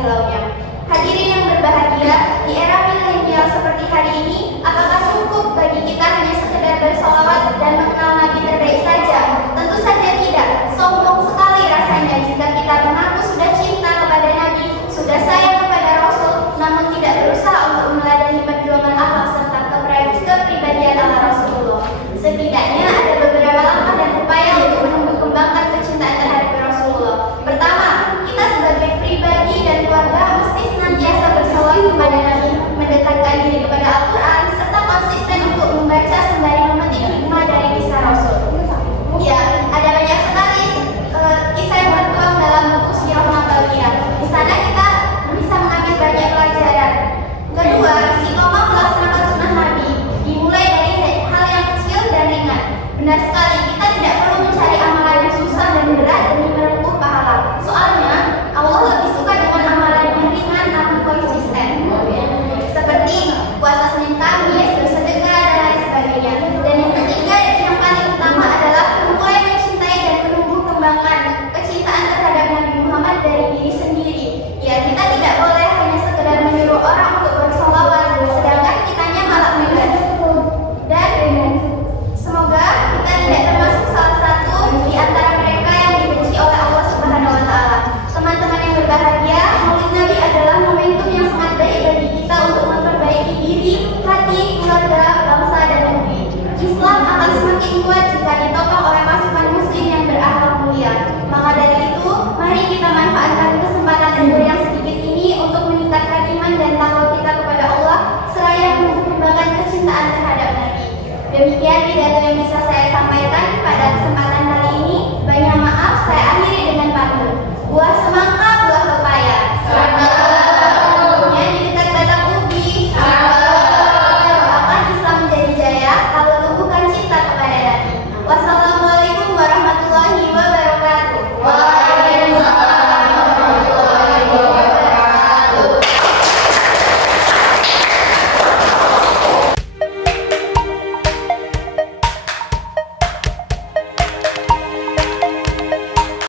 hilaunya. Hadirin yang berbahagia, di era milenial seperti hari ini, apakah cukup bagi kita hanya sekedar bersolawat dan mengenal Nabi terbaik saja? Tentu saja tidak. Sombong sekali rasanya jika kita mengaku sudah cinta kepada Nabi, sudah sayang kepada Rasul, namun tidak berusaha untuk meladeni perjuangan akhlak serta kepribadian ala Rasulullah. Setidaknya ada beberapa langkah dan upaya untuk menumbuh kembangkan kecintaan terhadap Rasulullah. Pertama, kita sebagai pribadi dan keluarga mesti senantiasa bersolawat kepada Nabi, mendekatkan diri kepada Al-Quran, serta konsisten untuk membaca sembari memetik hikmah dari kisah Rasul. Ya, ada banyak sekali kisah yang tertuang dalam buku Sirah Nabawiyah. Di sana kita bisa mengambil banyak pelajaran. Kedua, istiqomah melaksanakan sunnah Nabi dimulai dari hal yang kecil dan ringan. Benar sekali, kita tidak perlu mencari amalan yang susah dan berat demi merengkuh pahala. Soalnya, Allah lebih suka dengan amalan yang ringan namun konsisten. Seperti puasa Senin Kamis, bersedekah, dan lain sebagainya. Dan yang ketiga dan yang paling utama adalah mulai mencintai dan menumbuh kembangkan kecintaan terhadap Nabi Muhammad dari diri sendiri. Ya, kita tidak boleh hanya sekedar menyuruh orang untuk bersolawat, sedangkan kitanya malah enggan. Dan semoga kita tidak termasuk salah satu di antara mereka yang dibenci oleh Allah Subhanahu wa Ta'ala. Teman-teman yang berbahagia, Maulid Nabi adalah momentum yang sangat baik bagi kita untuk memperbaiki diri, hati, keluarga, bangsa, dan negeri. Islam akan semakin kuat jika ditopang oleh pasukan muslim yang berakhlak mulia. Maka dari itu, mari kita manfaatkan kesempatan umur yang sedikit ini untuk meningkatkan iman dan takwa kita kepada Allah, seraya menumbuh kembangkan kecintaan terhadap Nabi. Demikian pidato yang bisa